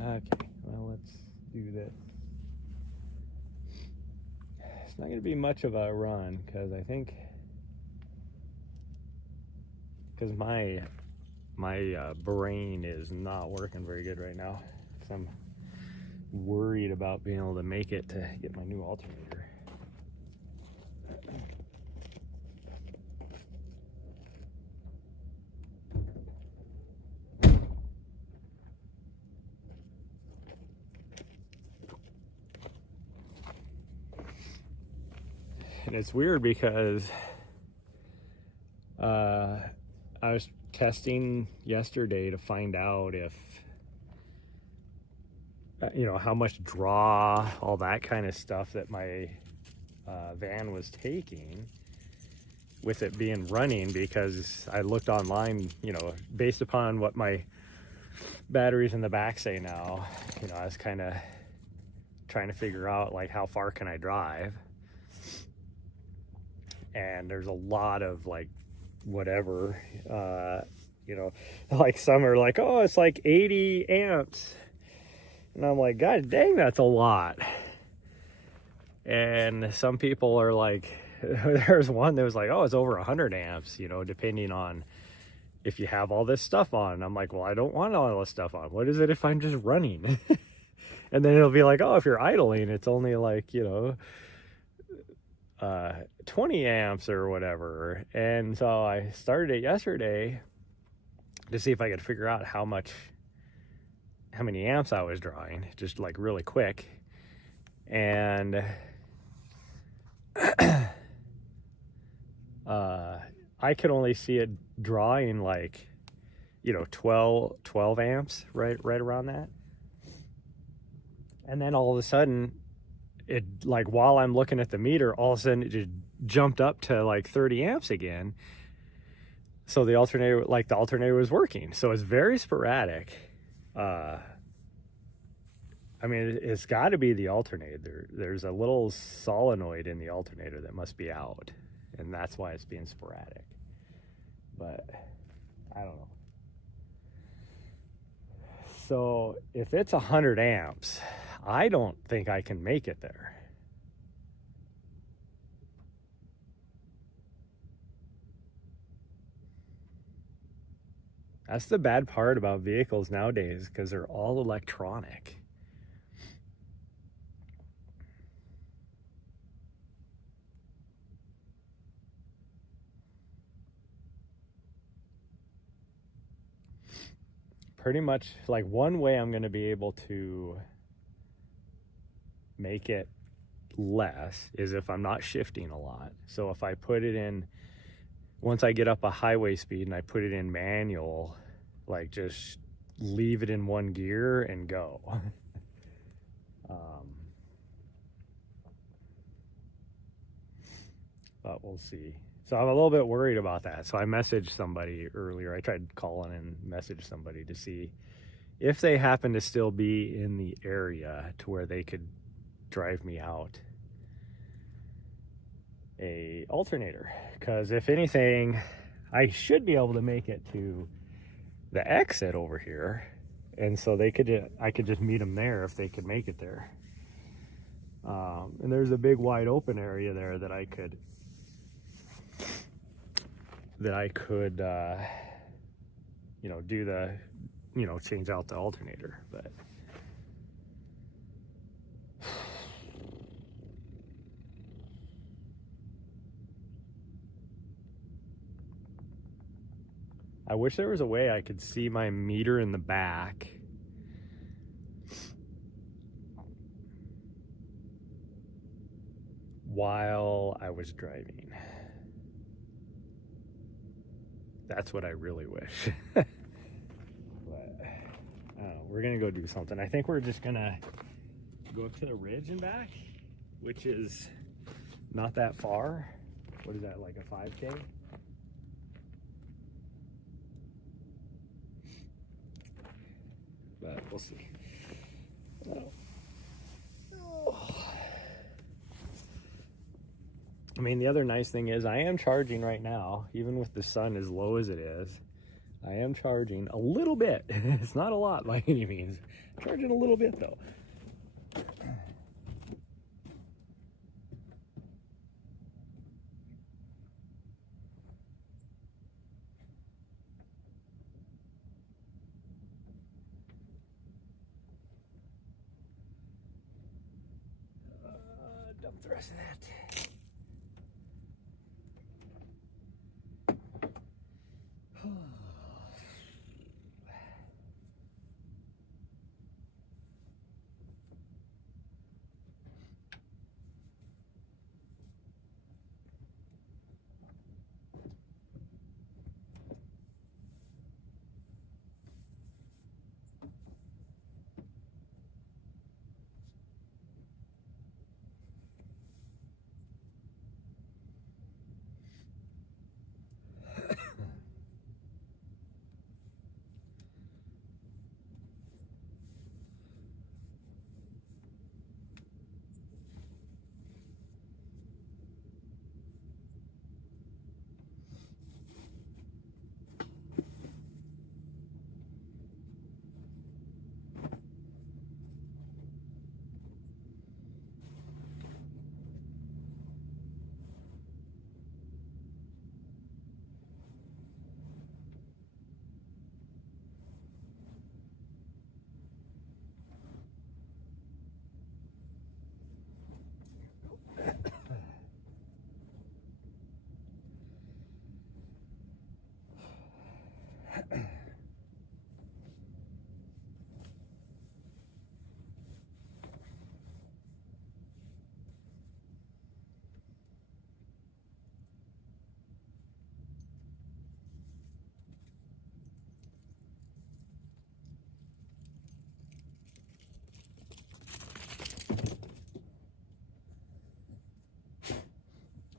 Okay, well, let's do this. It's not going to be much of a run because I think my brain is not working very good right now. So I'm worried about being able to make it to get my new alternator. And it's weird because I was testing yesterday to find out if, how much draw, all that kind of stuff that my van was taking with it being running, because I looked online, based upon what my batteries in the back say now, I was kind of trying to figure out like how far can I drive. And there's a lot of like whatever, like some are like, oh, it's like 80 amps. And I'm like, God dang, that's a lot. And some people are like, there's one that was like, oh, it's over 100 amps, depending on if you have all this stuff on. And I'm like, well, I don't want all this stuff on. What is it if I'm just running? And then it'll be like, oh, if you're idling, it's only like, 20 amps or whatever. And so I started it yesterday to see if I could figure out how many amps I was drawing, just like really quick. And I could only see it drawing like 12 amps, right around that. And then all of a sudden, it, like, while I'm looking at the meter, all of a sudden it just jumped up to like 30 amps again. So the alternator was working. So it's very sporadic. I mean, it's got to be the alternator. There's a little solenoid in the alternator that must be out, and that's why it's being sporadic. But I don't know. So if it's 100 amps, I don't think I can make it there. That's the bad part about vehicles nowadays, because they're all electronic. Pretty much, like, one way I'm going to be able to make it less is if I'm not shifting a lot. So if I put it in, once I get up a highway speed and I put it in manual, like, just leave it in one gear and go. But we'll see. So I'm a little bit worried about that. So I messaged somebody earlier. I tried calling and messaged somebody to see if they happen to still be in the area to where they could drive me out a alternator. Because if anything, I should be able to make it to the exit over here, and so I could just meet them there if they could make it there. And there's a big wide open area there that I could do the, change out the alternator. But I wish there was a way I could see my meter in the back while I was driving. That's what I really wish. But I don't know, we're gonna go do something. I think we're just gonna go up to the ridge and back, which is not that far. What is that, like a 5K? But we'll see. I mean, the other nice thing is I am charging right now, even with the sun as low as it is. I am charging a little bit. It's not a lot by any means. I'm charging a little bit though. Dump the rest of that.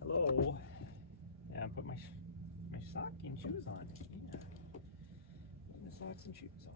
Hello. Yeah, I put my sock and shoes on. Yeah. Put the socks and shoes on.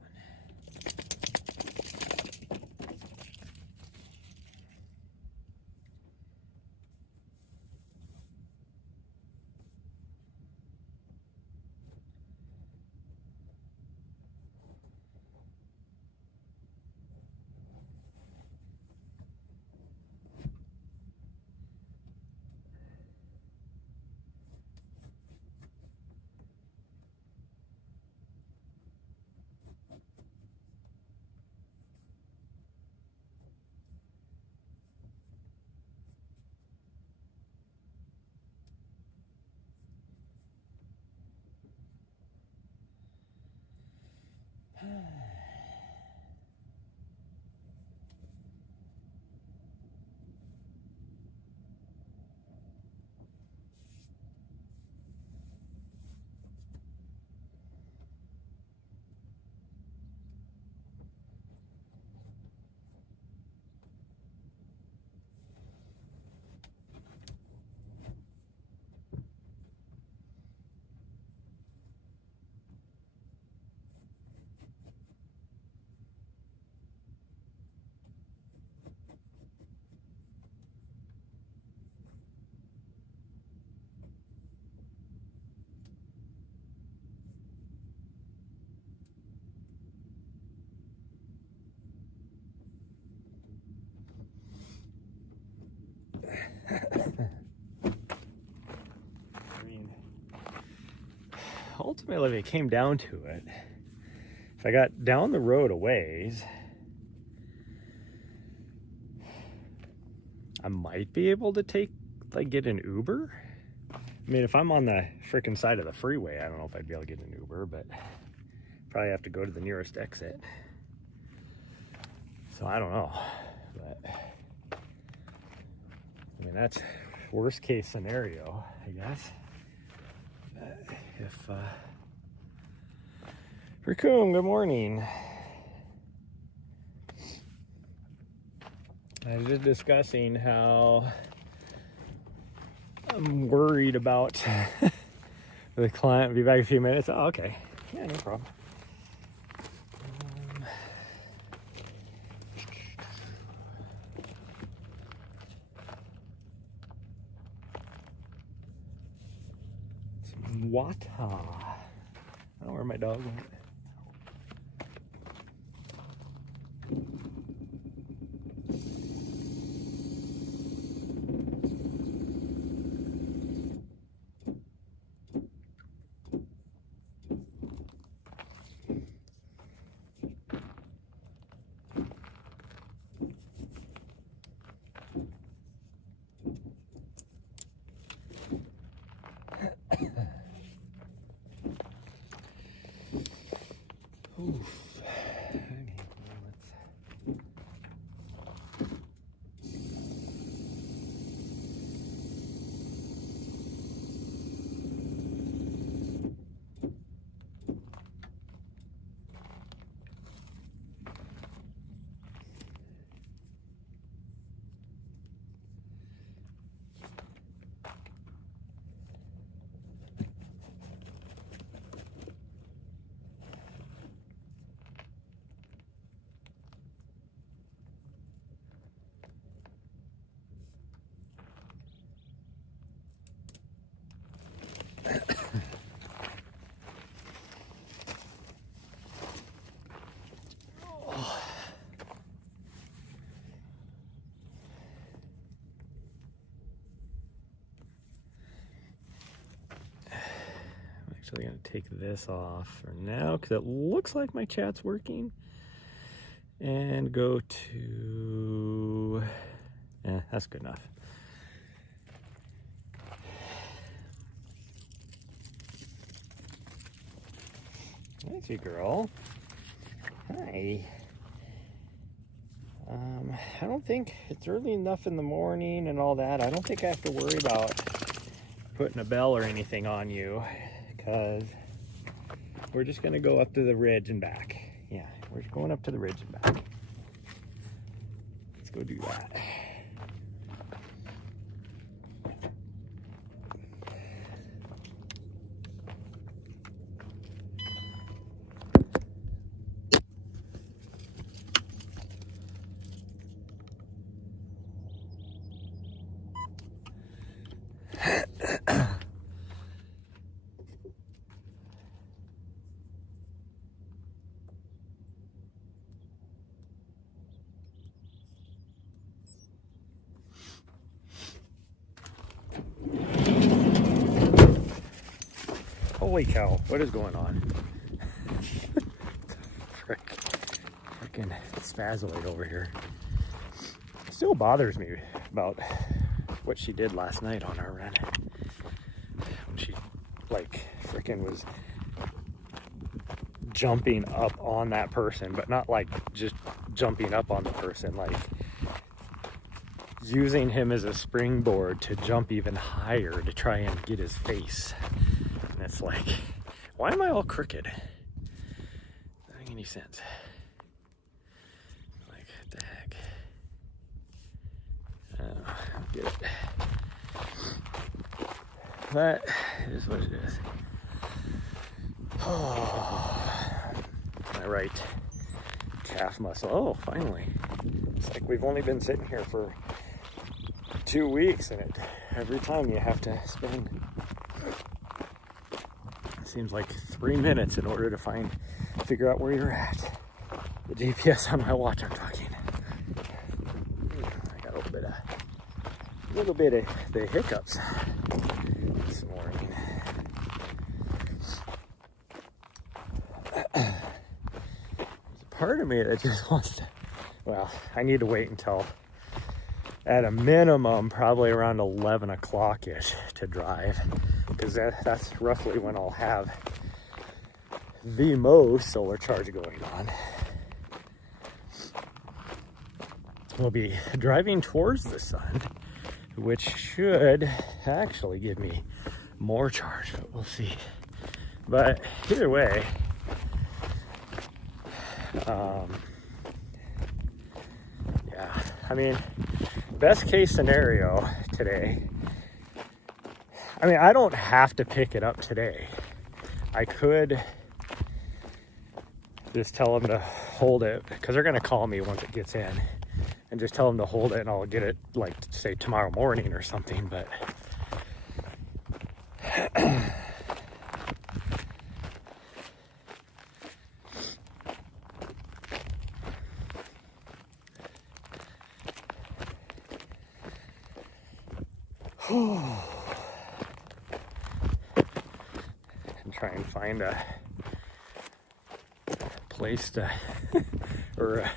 I mean, ultimately, if it came down to it, if I got down the road a ways, I might be able to get an Uber. I mean, if I'm on the frickin' side of the freeway, I don't know if I'd be able to get an Uber, but probably have to go to the nearest exit. So I don't know, but I mean, that's worst case scenario, I guess. If Raccoon, good morning. I was just discussing how I'm worried about the client will be back in a few minutes. Oh, okay. Yeah, no problem. Water. I don't know where my dog went. Oof. Okay, actually going to take this off for now because it looks like my chat's working, and go to, that's good enough. Thank you, girl. Hi. I don't think it's early enough in the morning and all that. I don't think I have to worry about putting a bell or anything on you, because we're just going to go up to the ridge and back. Yeah, we're going up to the ridge and back. Let's go do that. Holy cow, what is going on? Freaking spazoid over here. It still bothers me about what she did last night on our run. When she, like, freaking was jumping up on that person, but not like just jumping up on the person, like using him as a springboard to jump even higher to try and get his face. And it's like, why am I all crooked? Doesn't make any sense. Like, what the heck? I don't get it. But it is what it is. Oh, my right calf muscle. Oh, finally. It's like we've only been sitting here for 2 weeks, and every time you have to spend, it seems like 3 minutes in order to figure out where you're at. The GPS on my watch, I'm talking. I got a little bit of the hiccups this morning. There's a part of me that just wants to, well, I need to wait until at a minimum probably around 11 o'clock-ish to drive, because that's roughly when I'll have the most solar charge going on. We'll be driving towards the sun, which should actually give me more charge, but we'll see. But either way, yeah, I mean, best case scenario today, I mean, I don't have to pick it up today. I could just tell them to hold it, because they're going to call me once it gets in, and just tell them to hold it, and I'll get it, like, say tomorrow morning or something. But try and find a place to, or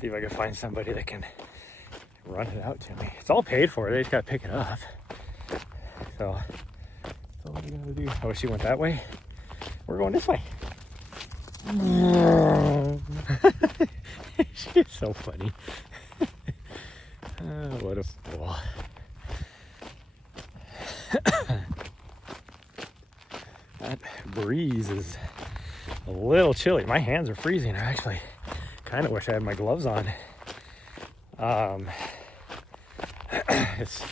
see if I can find somebody that can run it out to me. It's all paid for. They just gotta pick it up. So that's all we gotta do. Oh, she went that way. We're going this way. She's so funny. What a fool. That breeze is a little chilly. My hands are freezing. I actually kind of wish I had my gloves on. It's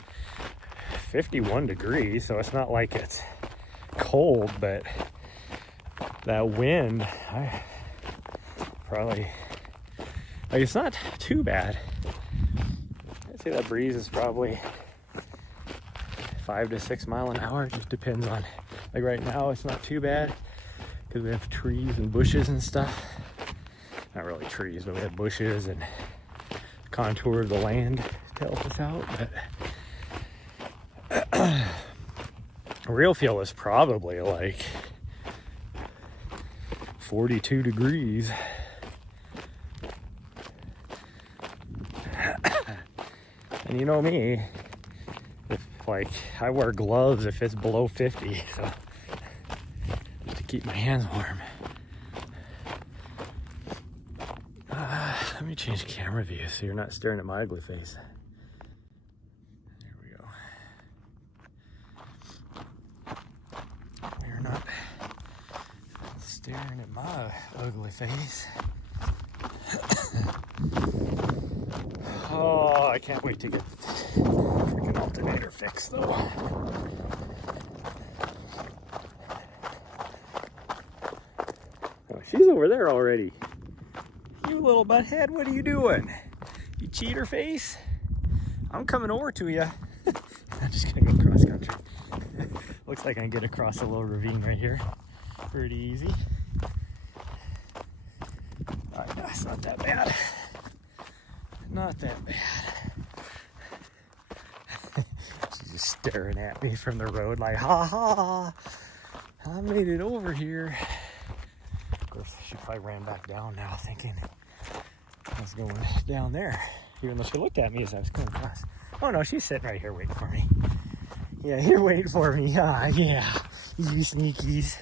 51 degrees, so it's not like it's cold, but that wind, like, it's not too bad. I'd say that breeze is probably 5 to 6 mile an hour. It just depends on, like right now it's not too bad because we have trees and bushes and stuff. Not really trees, but we have bushes and contour of the land to help us out. But real feel is probably like 42 degrees. And you know me, if like I wear gloves if it's below 50, so to keep my hands warm. Let me change camera view so you're not staring at my ugly face. There we go. You're not staring at my ugly face. Oh, I can't wait to get the freaking alternator fixed though. Oh, she's over there already. You little butthead, what are you doing? You cheater face? I'm coming over to you. I'm just gonna go cross country. Looks like I can get across a little ravine right here. Pretty easy. It's not that bad. Not that bad. She's just staring at me from the road like, ha ha, I made it over here. Of course, she probably ran back down now thinking I was going down there, even though she looked at me as I was going across. Oh no, she's sitting right here waiting for me. Yeah, you're waiting for me. Yeah, you sneakies.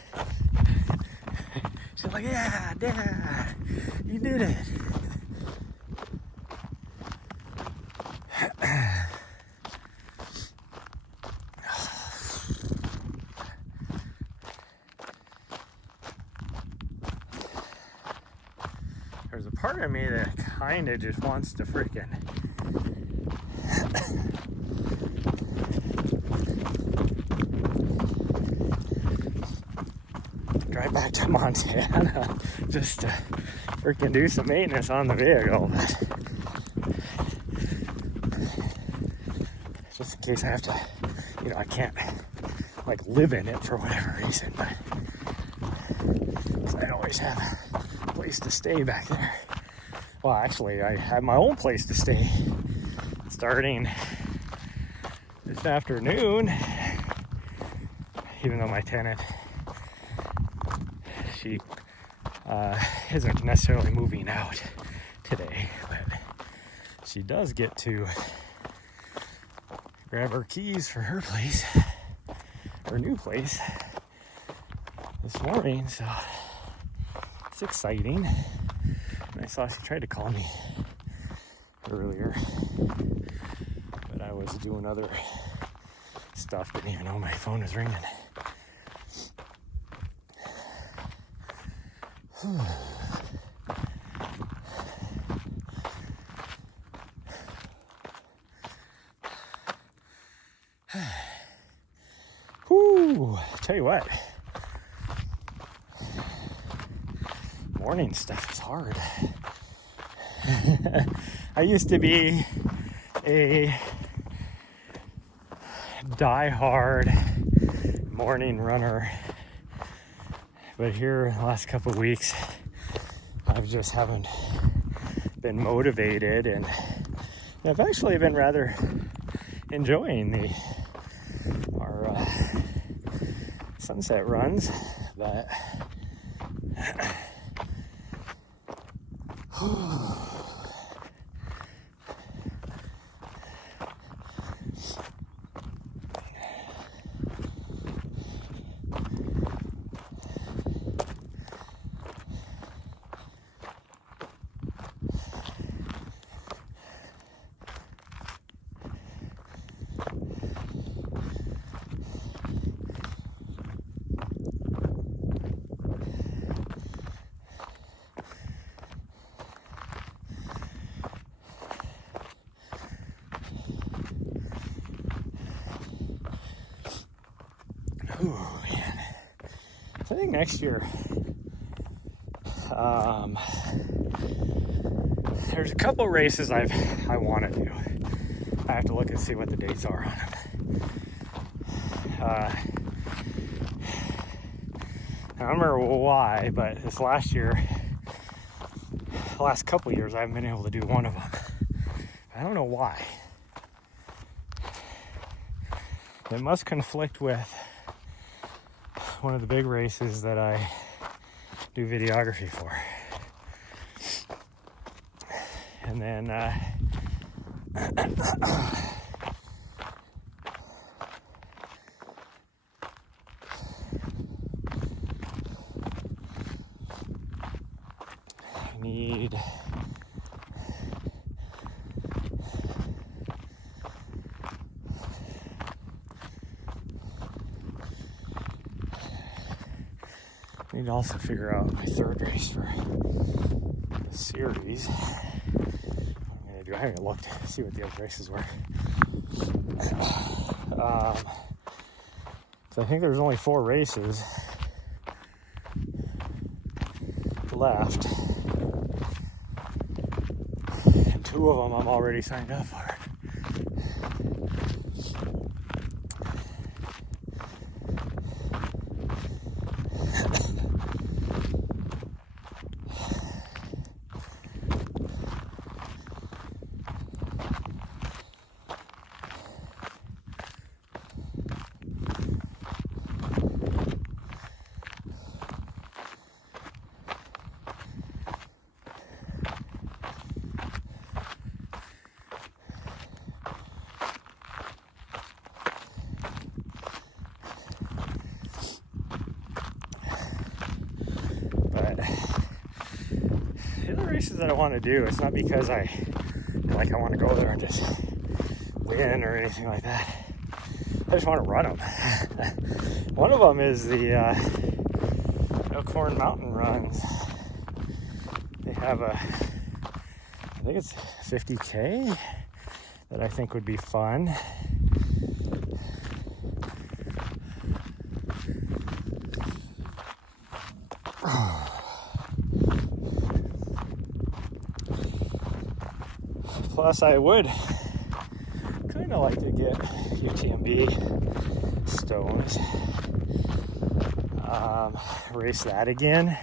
She's like, yeah, Dad, you did it. There's a part of me that kind of just wants to freaking drive back to Montana just to freaking do some maintenance on the vehicle, but just in case I have to, I can't like live in it for whatever reason, but I always have a place to stay back there. Well, actually, I have my own place to stay starting this afternoon, even though my tenant, she isn't necessarily moving out today, but she does get to grab her keys for her place, her new place, this morning, so it's exciting. And I saw she tried to call me earlier, but I was doing other stuff, didn't even know my phone was ringing. Whew, tell you what, morning stuff is hard. I used to be a die-hard morning runner, but here the last couple of weeks I just haven't been motivated, and I've actually been rather enjoying our sunset runs, but man. So I think next year, there's a couple races I want to do. I have to look and see what the dates are on them. I don't remember why, but this last year, the last couple years, I haven't been able to do one of them. I don't know why. It must conflict with one of the big races that I do videography for. And then I need to also figure out my third race for the series. What I'm gonna do, I haven't looked to see what the other races were. So I think there's only 4 races left, and 2 of them I'm already signed up for. The other races that I want to do, it's not because I want to go there and just win or anything like that. I just want to run them. One of them is the Elkhorn Mountain Runs. They have I think it's 50K that I think would be fun. Plus, I would kind of like to get UTMB stones. Race that again.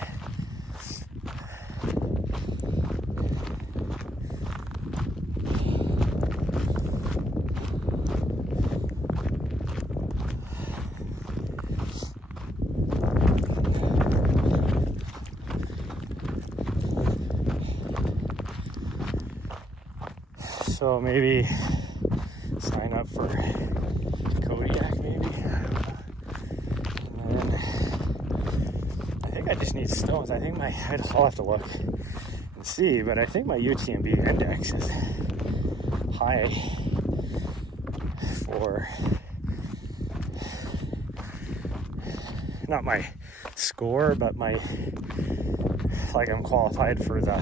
So maybe sign up for Kodiak, maybe. And then I think I just need stones. I think I'll have to look and see, but I think my UTMB index is high for, not my score, but my, like I'm qualified for the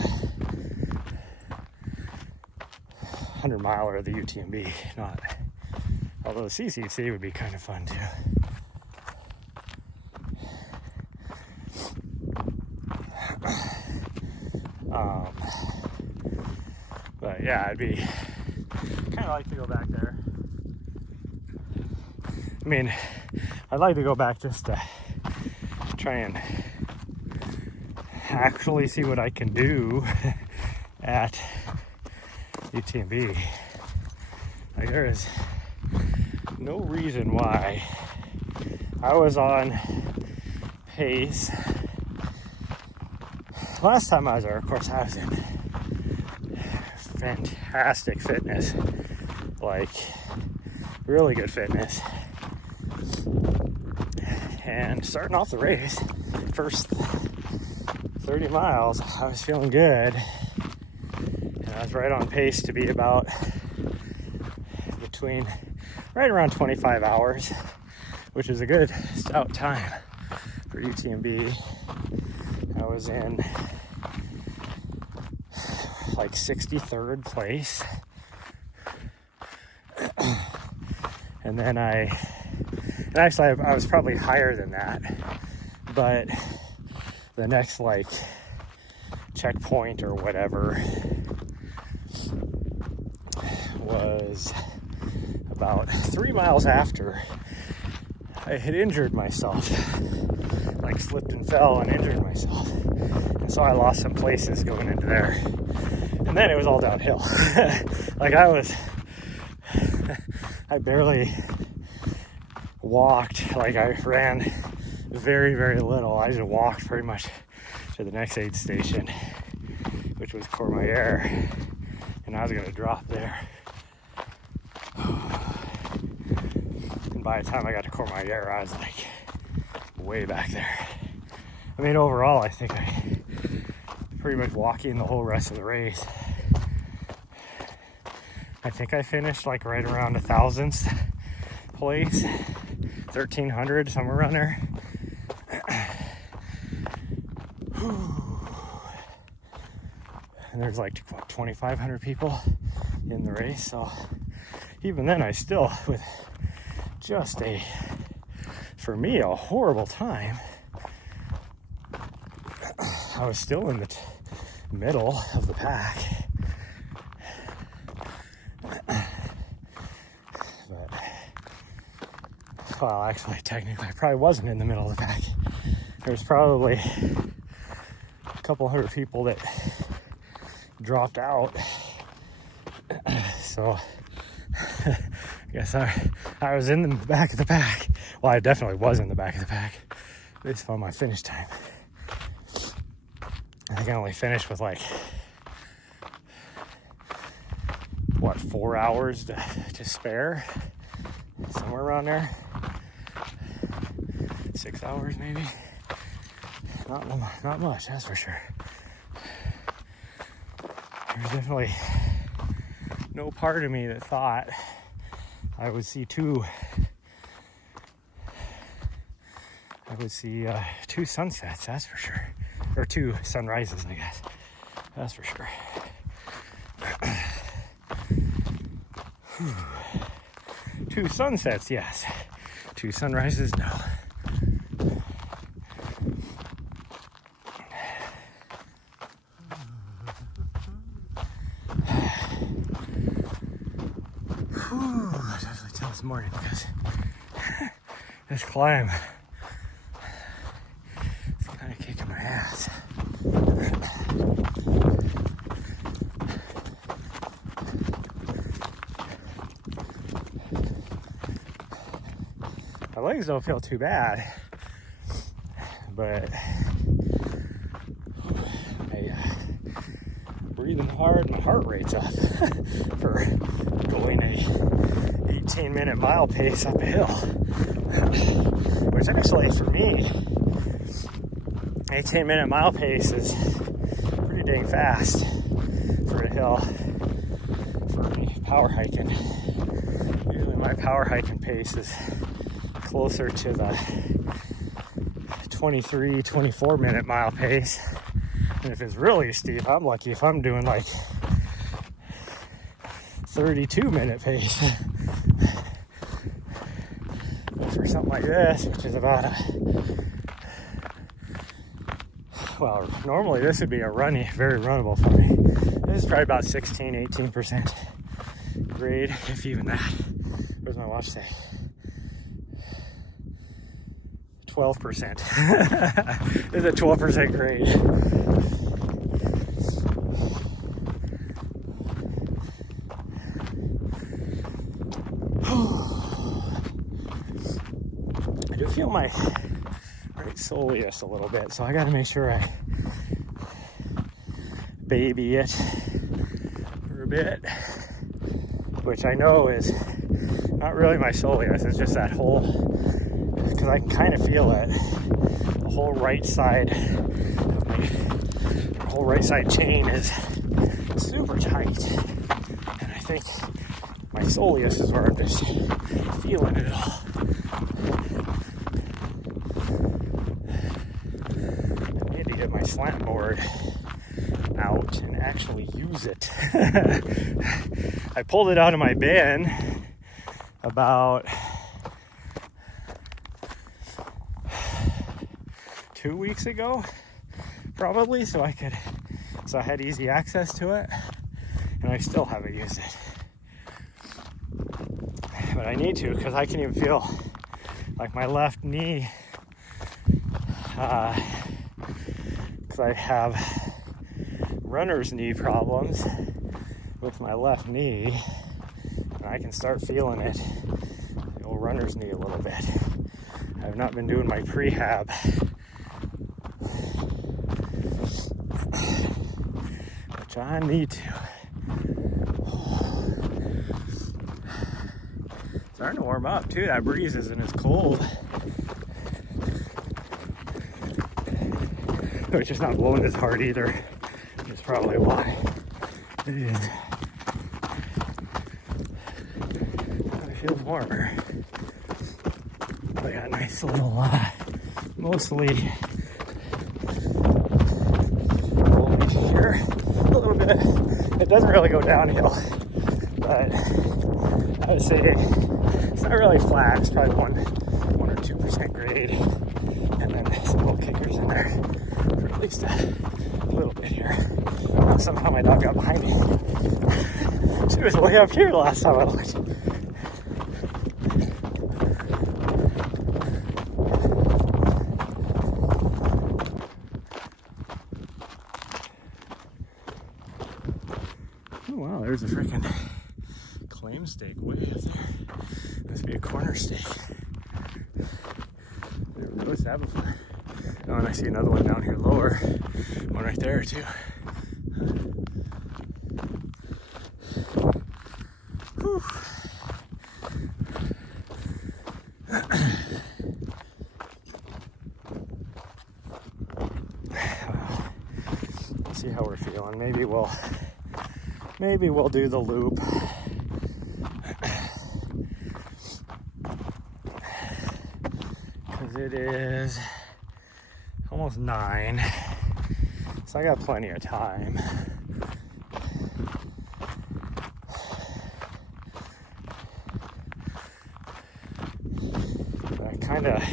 100 mile or the UTMB, not, although the CCC would be kind of fun too. But yeah, I'd be kind of like to go back there. I mean, I'd like to go back just to try and actually see what I can do at UTMB. Like, there is no reason why. I was on pace. Last time I was there, of course, I was in fantastic fitness, like really good fitness. And starting off the race, first 30 miles, I was feeling good. And I was right on pace to be about right around 25 hours, which is a good stout time for UTMB. I was in like 63rd place. And then I was probably higher than that, but the next like checkpoint or whatever was about 3 miles after I had injured myself, like slipped and fell and injured myself. And so I lost some places going into there. And then it was all downhill. Like I barely walked, like I ran very, very little. I just walked pretty much to the next aid station, which was Courmayeur, and I was gonna drop there. And by the time I got to Courmayeur, I was like way back there. I mean, overall, I think I pretty much walking the whole rest of the race. I think I finished like right around 1,000th place, 1,300, somewhere around there. And there's like what, 2,500 people in the race. So even then, I still, with just for me, a horrible time, I was still in the middle of the pack. But, well, actually, technically, I probably wasn't in the middle of the pack. There's probably a couple hundred people that dropped out. So I guess I was in the back of the pack. Well, I definitely was in the back of the pack based on my finish time. I think I only finished with like, what, 4 hours to spare? Somewhere around there. 6 hours maybe. Not much, that's for sure. There's definitely no part of me that thought I would see two sunsets, that's for sure. Or 2 sunrises, I guess. That's for sure. 2 sunsets, yes. 2 sunrises, no. I definitely tell this morning because this climb is kind of kicking my ass. My legs don't feel too bad, but breathing hard and my heart rate's up for going a 18-minute mile pace up a hill, which actually for me, 18-minute mile pace is pretty dang fast for a hill for me power hiking. Usually my power hiking pace is closer to the 23-24-minute mile pace. And if it's really steep, I'm lucky if I'm doing like 32-minute pace. But for something like this, which is about well, normally this would be a very runnable for me. This is probably about 16-18% grade, if even that. What does my watch say? 12%. This is a 12% grade. I do feel my right soleus a little bit. So I got to make sure I baby it for a bit, which I know is not really my soleus. It's just that whole, because I can kind of feel it. The whole right side of my whole right side chain is super tight, and I think my soleus is where I'm just feeling it all. I need to get my slant board out and actually use it. I pulled it out of my bin about 2 weeks ago, probably, so I had easy access to it, and I still haven't used it. But I need to, because I can even feel like my left knee, because I have runner's knee problems with my left knee, and I can start feeling it, the old runner's knee a little bit. I've not been doing my prehab, which I need to. Starting to warm up too. That breeze isn't as cold. It's just not blowing as hard either. That's probably why. It feels warmer. I got a nice little, mostly here a little bit. It doesn't really go downhill, but I would say it's not really flat. It's probably 1 or 2% grade, and then some little kickers in there for at least a little bit here. Somehow my dog got behind me. She was way up here the last time I looked. Oh wow, there's a freaking claim stake way up there. Must be a corner stake. Never noticed that before. Oh, and I see another one down here lower. One right there too. Whew. Let's see how we're feeling. Maybe we'll do the loop. Because it is almost 9. So I got plenty of time. But I kind of,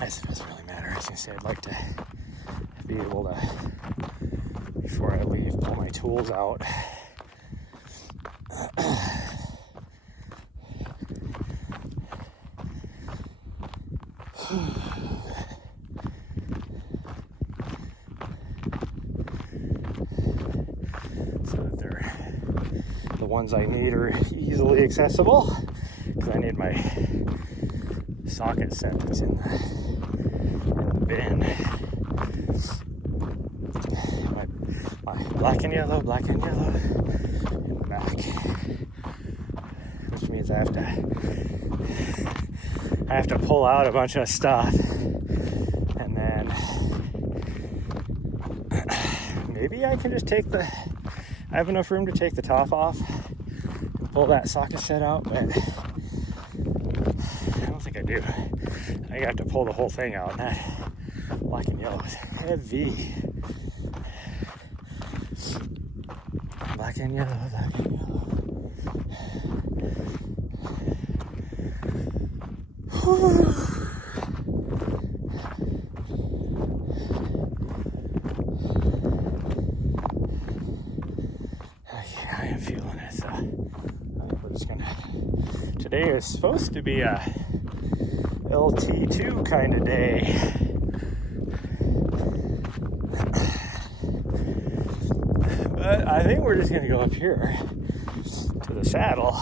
I suppose it doesn't really matter. I was gonna say I'd like to be able to, before I leave, pull my tools out. So that the ones I need are easily accessible, because I need my socket set that's in the bin. My black and yellow in the back, which means I have to pull out a bunch of stuff, and then maybe I can just I have enough room to take the top off and pull that socket set out, but I don't think I do. I have to pull the whole thing out, and that black and yellow is heavy. Black and yellow, black and yellow. Whew. Okay, I am feeling it. So we're just gonna. Today is supposed to be a LT2 kind of day. But I think we're just gonna go up here to the saddle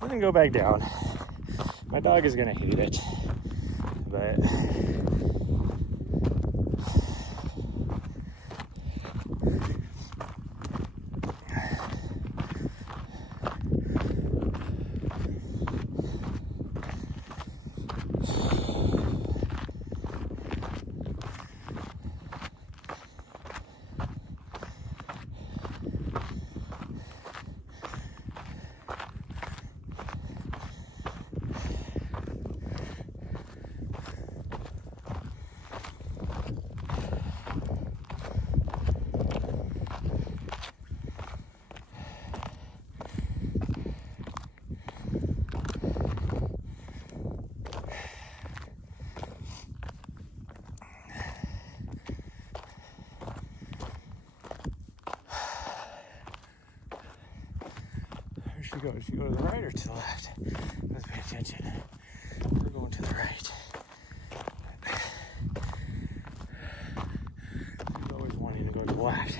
and then go back down. My dog is gonna hate it. but Should she go to the right or to the left? Let's pay attention. We're going to the right. She's always wanting to go to the left.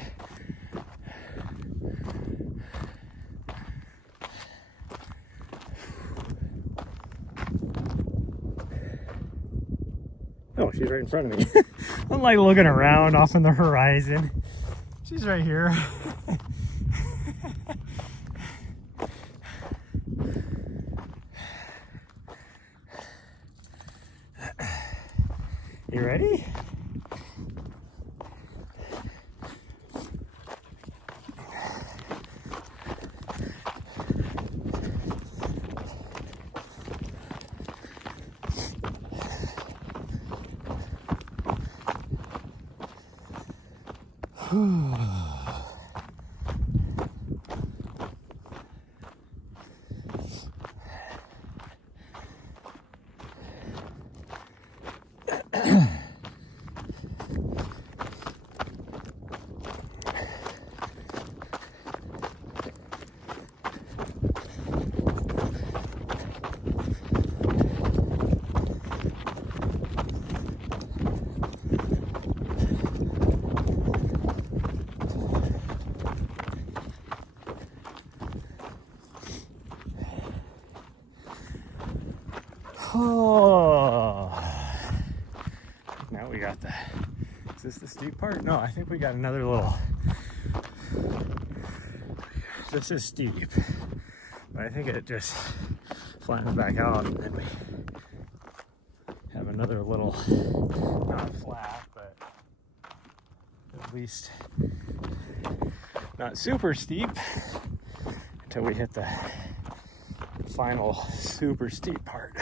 Oh, she's right in front of me. I'm like looking around off in the horizon. She's right here. You ready? Oh, now we got the, is this the steep part? No, I think we got another little, this is steep, but I think it just flattens back out and then we have another little, not flat, but at least not super steep until we hit the final super steep part.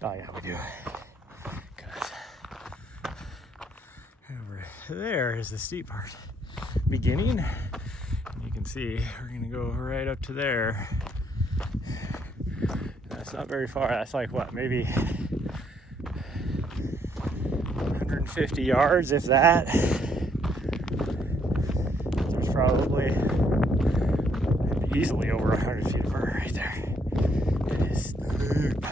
Oh yeah, we do. Because over there is the steep part beginning. And you can see we're gonna go right up to there. That's not very far. That's like what, maybe 150 yards, if that. There's probably easily over 100 feet of vert right there. It is steep.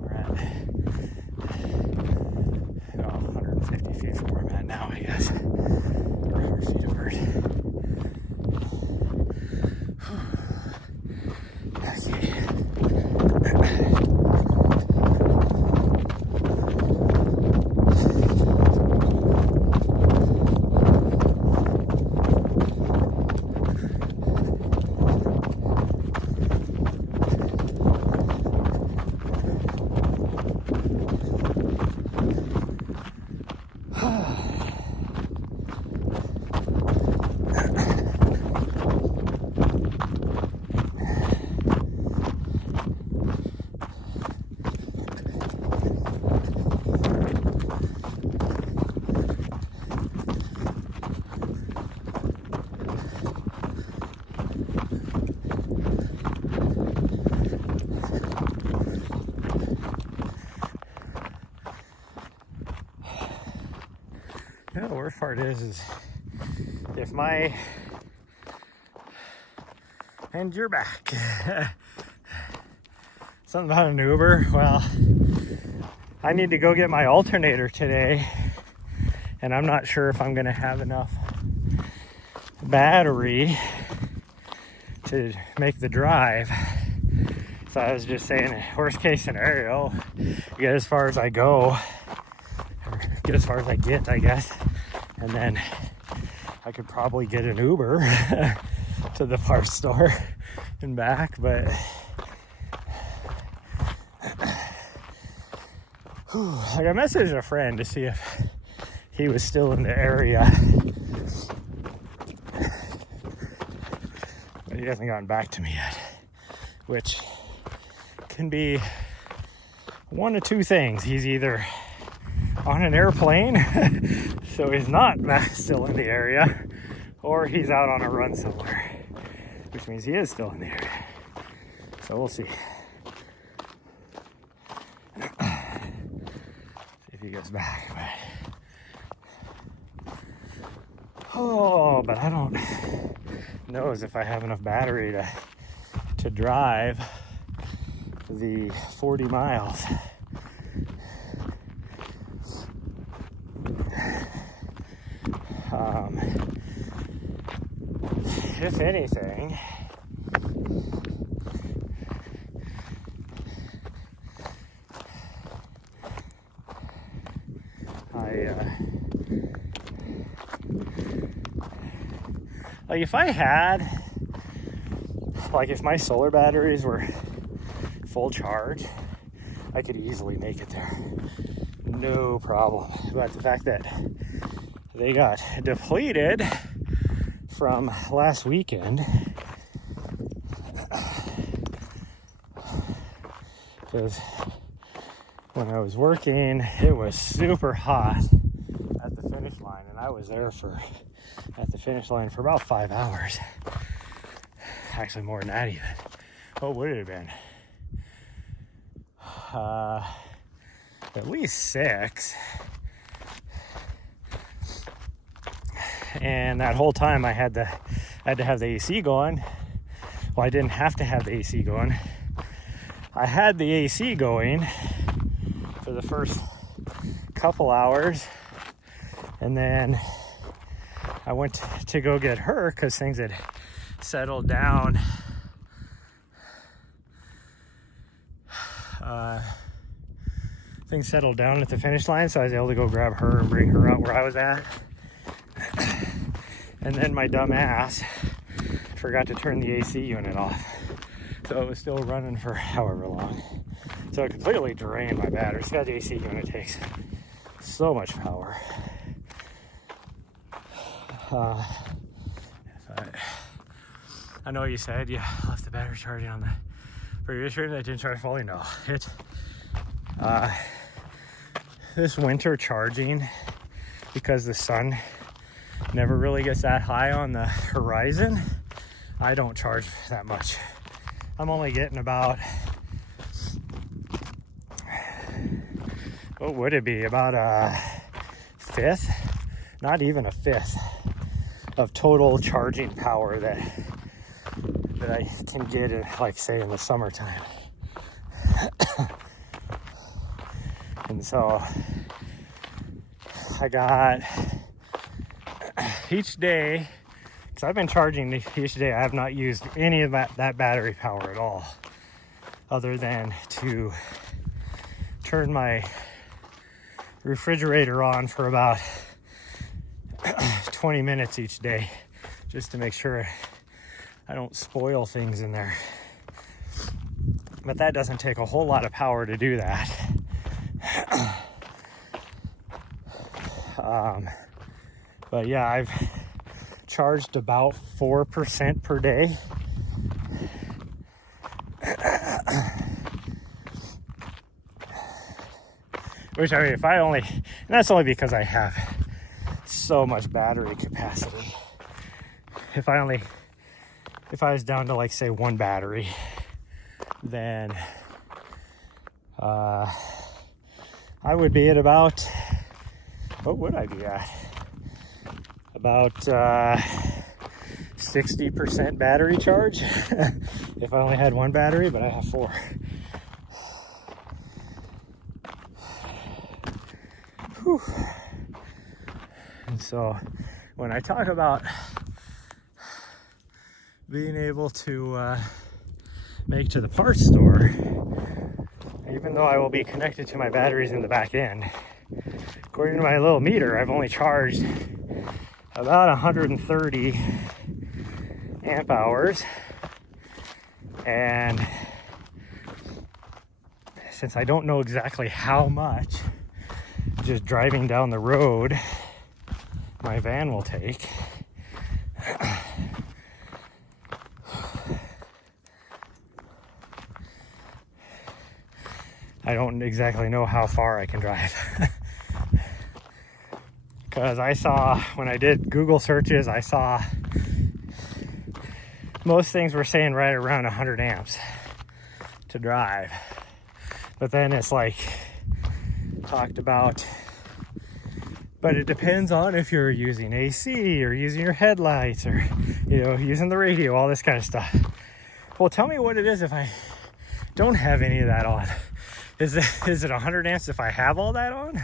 We're at 150 feet from where I'm at now, I guess. 100 feet of vert. Yeah, the worst part is if my, and you're back. Something about an Uber. Well, I need to go get my alternator today, and I'm not sure if I'm gonna have enough battery to make the drive. So I was just saying, worst case scenario, get as far as I go, or get as far as I get, I guess, and then I could probably get an Uber to the parts store and back. But like, I messaged a friend to see if he was still in the area, but he hasn't gotten back to me yet, which can be one of two things. He's either on an airplane, so he's not still in the area, or he's out on a run somewhere, which means he is still in the area. So we'll see. See if he gets back. But I don't know if I have enough battery to drive the 40 miles. If anything, like if I had, like if my solar batteries were full charge, I could easily make it there, no problem. But the fact that they got depleted from last weekend, because when I was working, it was super hot at the finish line, and I was there at the finish line for about 5 hours. Actually, more than that even. What would it have been? At least 6. And that whole time I had to have the AC going. Well, I didn't have to have the AC going. I had the AC going for the first couple hours, and then I went to go get her because things had settled down. Things settled down at the finish line, so I was able to go grab her and bring her out where I was at. And then my dumb ass forgot to turn the AC unit off, so it was still running for however long. So it completely drained my battery. So that AC unit takes so much power. I know you said you left the battery charging on the previous stream. That didn't charge fully. No, this winter charging, because the sun never really gets that high on the horizon, I don't charge that much. I'm only getting about, what would it be, about a fifth, not even a fifth of total charging power that I can get in, like, say, in the summertime. And so I got each day, because I've been charging each day, I have not used any of that battery power at all, other than to turn my refrigerator on for about 20 minutes each day, just to make sure I don't spoil things in there. But that doesn't take a whole lot of power to do that. But yeah, I've charged about 4% per day. Which, I mean, if I only, and that's only because I have so much battery capacity. If I was down to, like, say, one battery, then I would be at about, what would I be at? About 60% battery charge if I only had one battery, but I have 4. Whew. And so when I talk about being able to make to the parts store, even though I will be connected to my batteries in the back end, according to my little meter, I've only charged about 130 amp hours. And since I don't know exactly how much just driving down the road my van will take, I don't exactly know how far I can drive. Because I saw, when I did Google searches, I saw most things were saying right around 100 amps to drive. But then it's like talked about, but it depends on if you're using AC or using your headlights or, you know, using the radio, all this kind of stuff. Well, tell me what it is if I don't have any of that on. Is it 100 amps if I have all that on?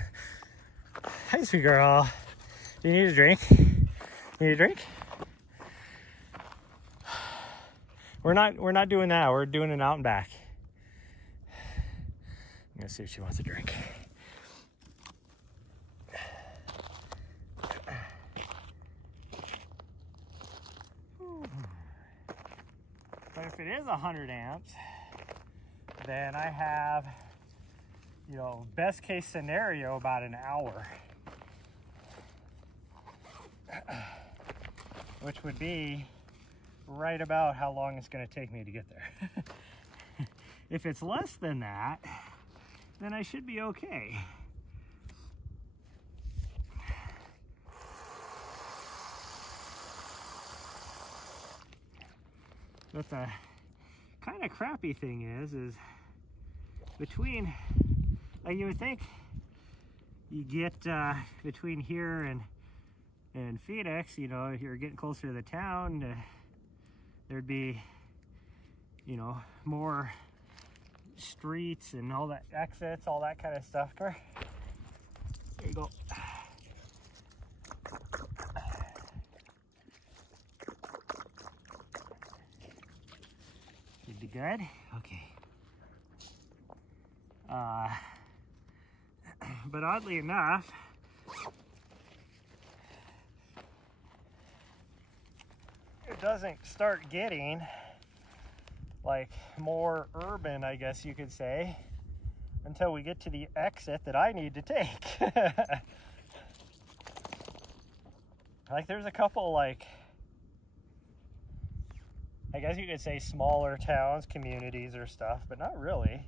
Hi, sweet girl. Do you need a drink? You need a drink? We're not doing that. We're doing an out and back. I'm gonna see if she wants a drink. But if it is 100 amps, then I have, you know, best case scenario, about an hour. Which would be right about how long it's going to take me to get there. If it's less than that, then I should be okay. But the kind of crappy thing is between, like, you would think you get between here and Phoenix, you know, if you're getting closer to the town, there'd be, you know, more streets and all that, exits, all that kind of stuff. Come here. There you go. Should be good. Okay. But oddly enough, it doesn't start getting like more urban, I guess you could say, until we get to the exit that I need to take. Like, there's a couple, like, I guess you could say smaller towns, communities or stuff, but not really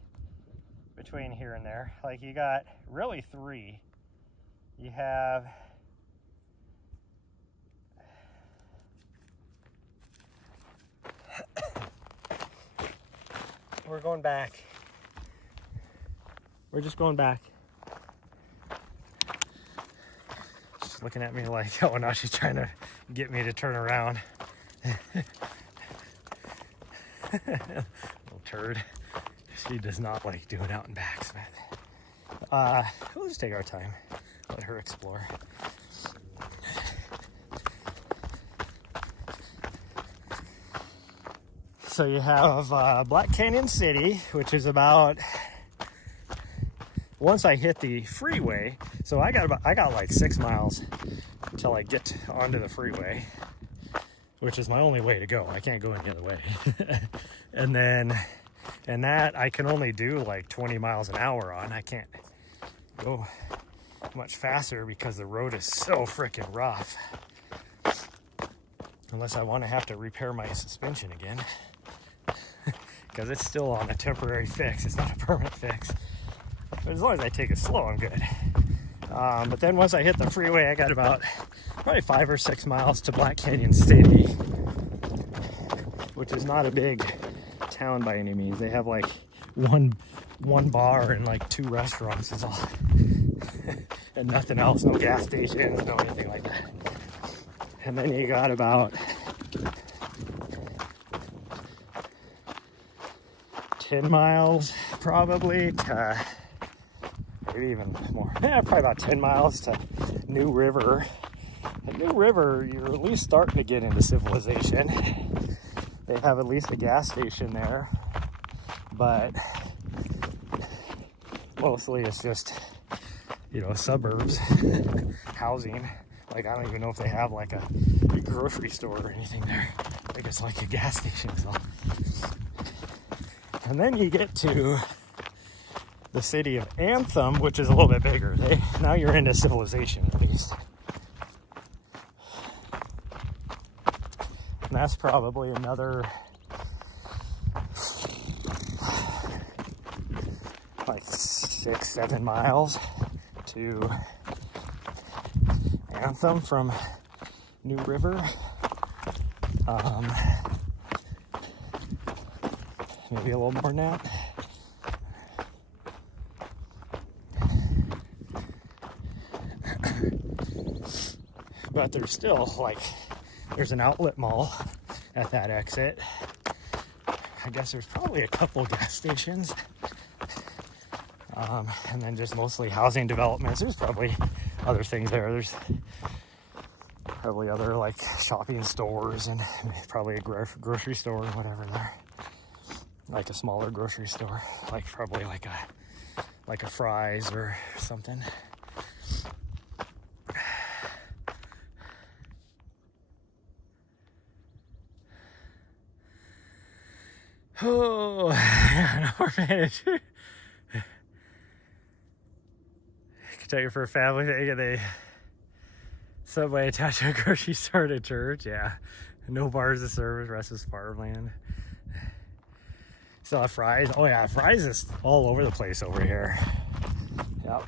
between here and there. Like, you got really three. You have we're going back. We're just going back. She's looking at me like, oh, now she's trying to get me to turn around. Little turd. She does not like doing out and backs, man. We'll just take our time. Let her explore. So you have Black Canyon City, which is about, once I hit the freeway, so I got like 6 miles until I get onto the freeway, which is my only way to go. I can't go any other way. And that I can only do like 20 miles an hour on. I can't go much faster because the road is so freaking rough. Unless I want to have to repair my suspension again. Because it's still on a temporary fix. It's not a permanent fix. But as long as I take it slow, I'm good. But then once I hit the freeway, I got about probably 5 or 6 miles to Black Canyon City, which is not a big town by any means. They have like one bar and like 2 restaurants is all. And nothing else, no gas stations, no anything like that. And then you got about 10 miles probably to maybe even more. Yeah, probably about 10 miles to New River. At New River, you're at least starting to get into civilization. They have at least a gas station there, but mostly it's just, you know, suburbs, housing. Like, I don't even know if they have like a grocery store or anything there. I think it's like a gas station. So. And then you get to the city of Anthem, which is a little bit bigger. Now you're into civilization at least. And that's probably another like 6-7 miles to Anthem from New River. Maybe a little more than that. But there's still like, there's an outlet mall at that exit. I guess there's probably a couple gas stations. And then just mostly housing developments. There's probably other things there. There's probably other like shopping stores and probably a grocery store or whatever there. Like a smaller grocery store, like probably like a Fry's or something. Oh, yeah, no, man. I can tell you for a family thing, and they Subway attached to a grocery store to church. Yeah, no bars of service, rest is farmland. Still have Fry's. Oh yeah, Fry's is all over the place over here. Yep.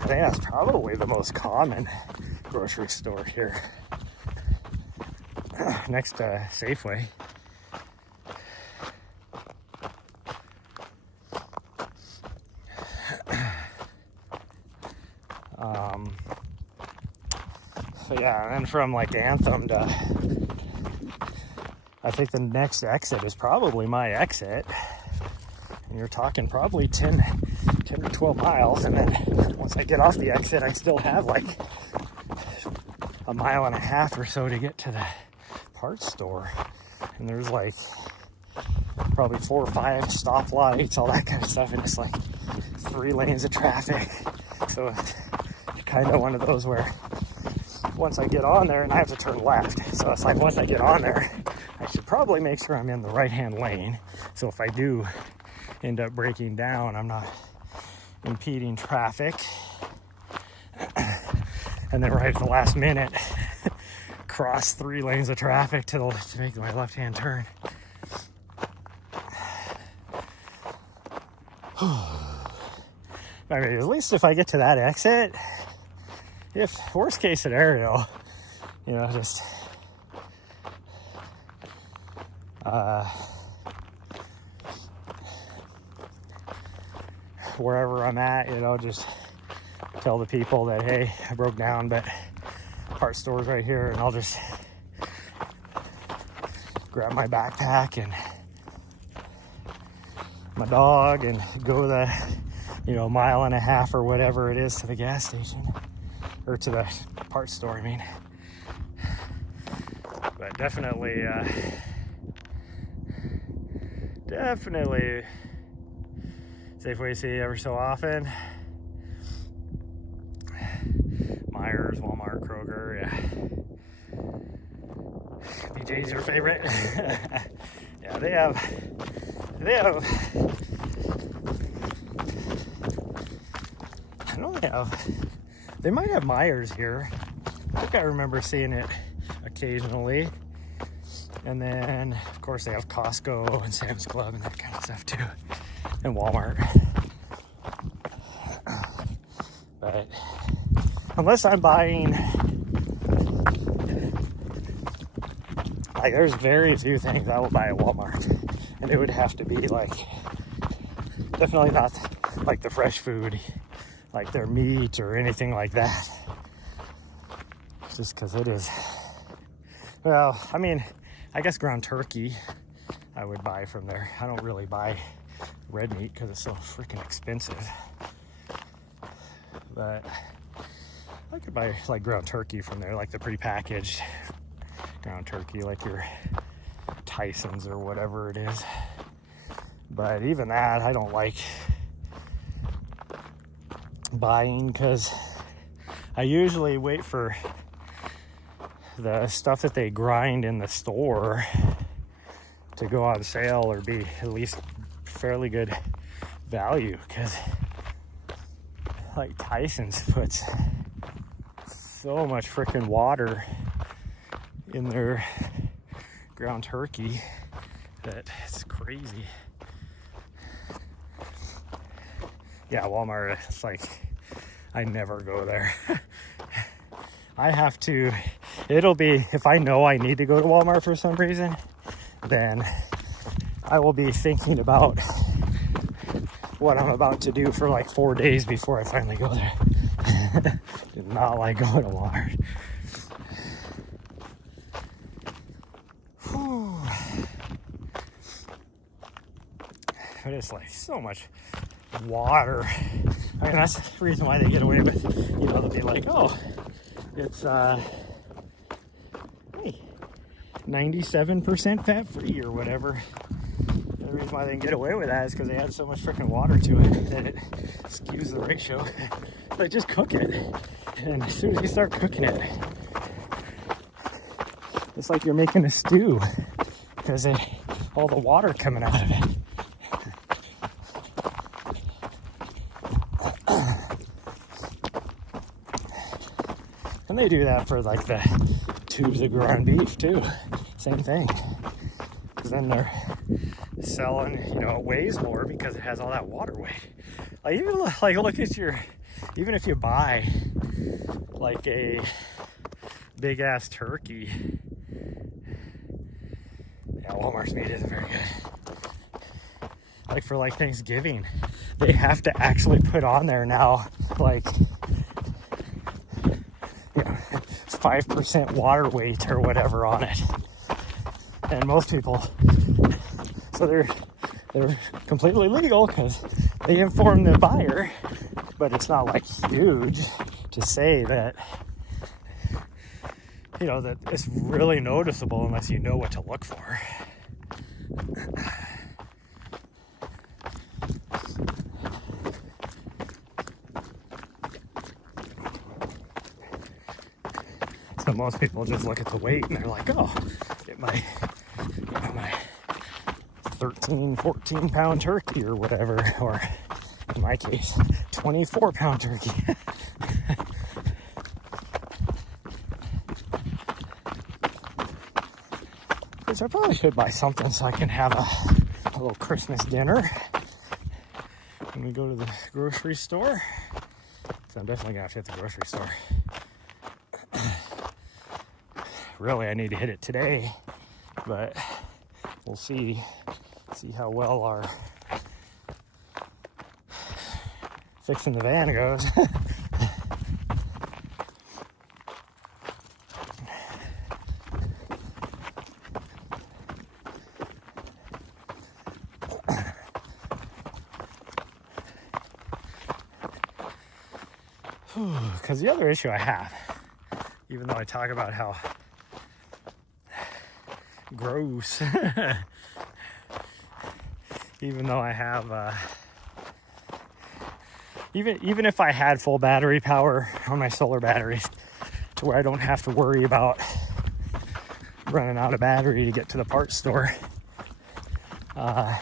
I think that's probably the most common grocery store here. Next to Safeway. So yeah, and then from like Anthem to, I think the next exit is probably my exit. And you're talking probably 10 to 12 miles. And then once I get off the exit, I still have like a mile and a half or so to get to the parts store. And there's like probably 4 or 5 stoplights, all that kind of stuff. And it's like 3 lanes of traffic. So it's kind of one of those where once I get on there, and I have to turn left. So it's like once I get on there, I should probably make sure I'm in the right-hand lane. So if I do end up breaking down, I'm not impeding traffic. And then right at the last minute, cross 3 lanes of traffic to make my left-hand turn. I mean, at least if I get to that exit, if worst case scenario, you know, just wherever I'm at, you know, just tell the people that, hey, I broke down, but parts store's right here, and I'll just grab my backpack and my dog and go the, you know, mile and a half or whatever it is to the gas station, or to the parts store, I mean. But definitely Safeway see ever so often. Myers, Walmart, Kroger, yeah. BJ's your favorite? Yeah, they have I know they might have Myers here. I think I remember seeing it occasionally. And then, of course, they have Costco and Sam's Club and that kind of stuff too. And Walmart. But unless I'm buying, like, there's very few things I will buy at Walmart. And it would have to be like, definitely not like the fresh food, like their meat or anything like that. Just because it is, well, I mean, I guess ground turkey I would buy from there. I don't really buy red meat because it's so freaking expensive. But I could buy like ground turkey from there, like the prepackaged ground turkey, like your Tyson's or whatever it is. But even that, I don't like buying because I usually wait for the stuff that they grind in the store to go on sale or be at least fairly good value, because like Tyson's puts so much freaking water in their ground turkey that it's crazy. Yeah, Walmart, it's like I never go there. I have to, it'll be, if I know I need to go to Walmart for some reason, then I will be thinking about what I'm about to do for like 4 days before I finally go there. Did not like going to Walmart. Whew. But it's like so much water. I mean, that's the reason why they get away with, you know, they'll be like, oh, it's 97% fat free or whatever. The reason why they can get away with that is because they add so much freaking water to it that it skews the ratio. Like, just cook it, and as soon as you start cooking it, it's like you're making a stew because all the water coming out of it. And they do that for like the tubes of ground beef too. Same thing. Because then they're selling, you know, it weighs more because it has all that water weight. Like, even like, look at even if you buy like a big ass turkey, yeah, Walmart's meat isn't very good. Like for like Thanksgiving, they have to actually put on there now, like, 5% water weight or whatever on it. And most people, so they're completely legal because they inform the buyer, but it's not like huge to say that, you know, that it's really noticeable unless you know what to look for. So most people just look at the weight and they're like, oh, get my 13, 14 pound turkey or whatever, or in my case, 24 pound turkey. Because I probably should buy something so I can have a little Christmas dinner when we go to the grocery store. So I'm definitely gonna have to hit the grocery store. Really, I need to hit it today, but we'll see how well our fixing the van goes. Because the other issue I have, even though I talk about how gross, even though I have even if I had full battery power on my solar batteries to where I don't have to worry about running out of battery to get to the parts store, I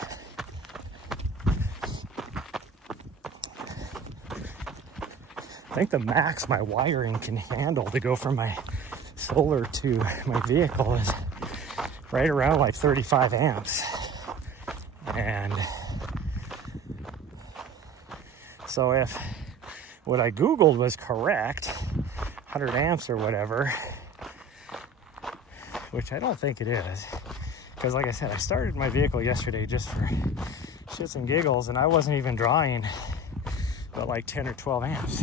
think the max my wiring can handle to go from my solar to my vehicle is right around like 35 amps. And so if what I Googled was correct, 100 amps or whatever, which I don't think it is, because like I said, I started my vehicle yesterday just for shits and giggles, and I wasn't even drawing but like 10 or 12 amps.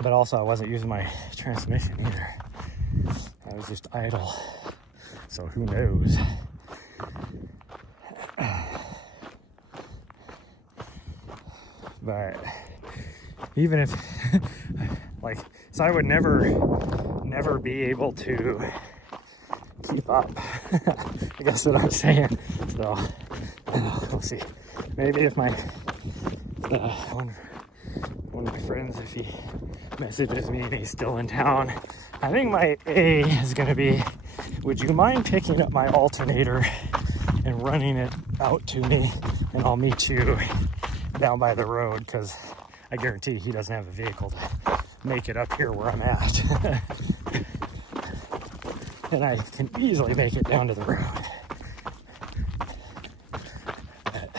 But also I wasn't using my transmission either. I was just idle. So who knows? But even if, like, so I would never be able to keep up. I guess what I'm saying. So we'll see. Maybe if my one of my friends, if he messages me and he's still in town, I think my A is going to be, would you mind picking up my alternator and running it out to me, and I'll meet you down by the road, because I guarantee he doesn't have a vehicle to make it up here where I'm at. And I can easily make it down to the road. But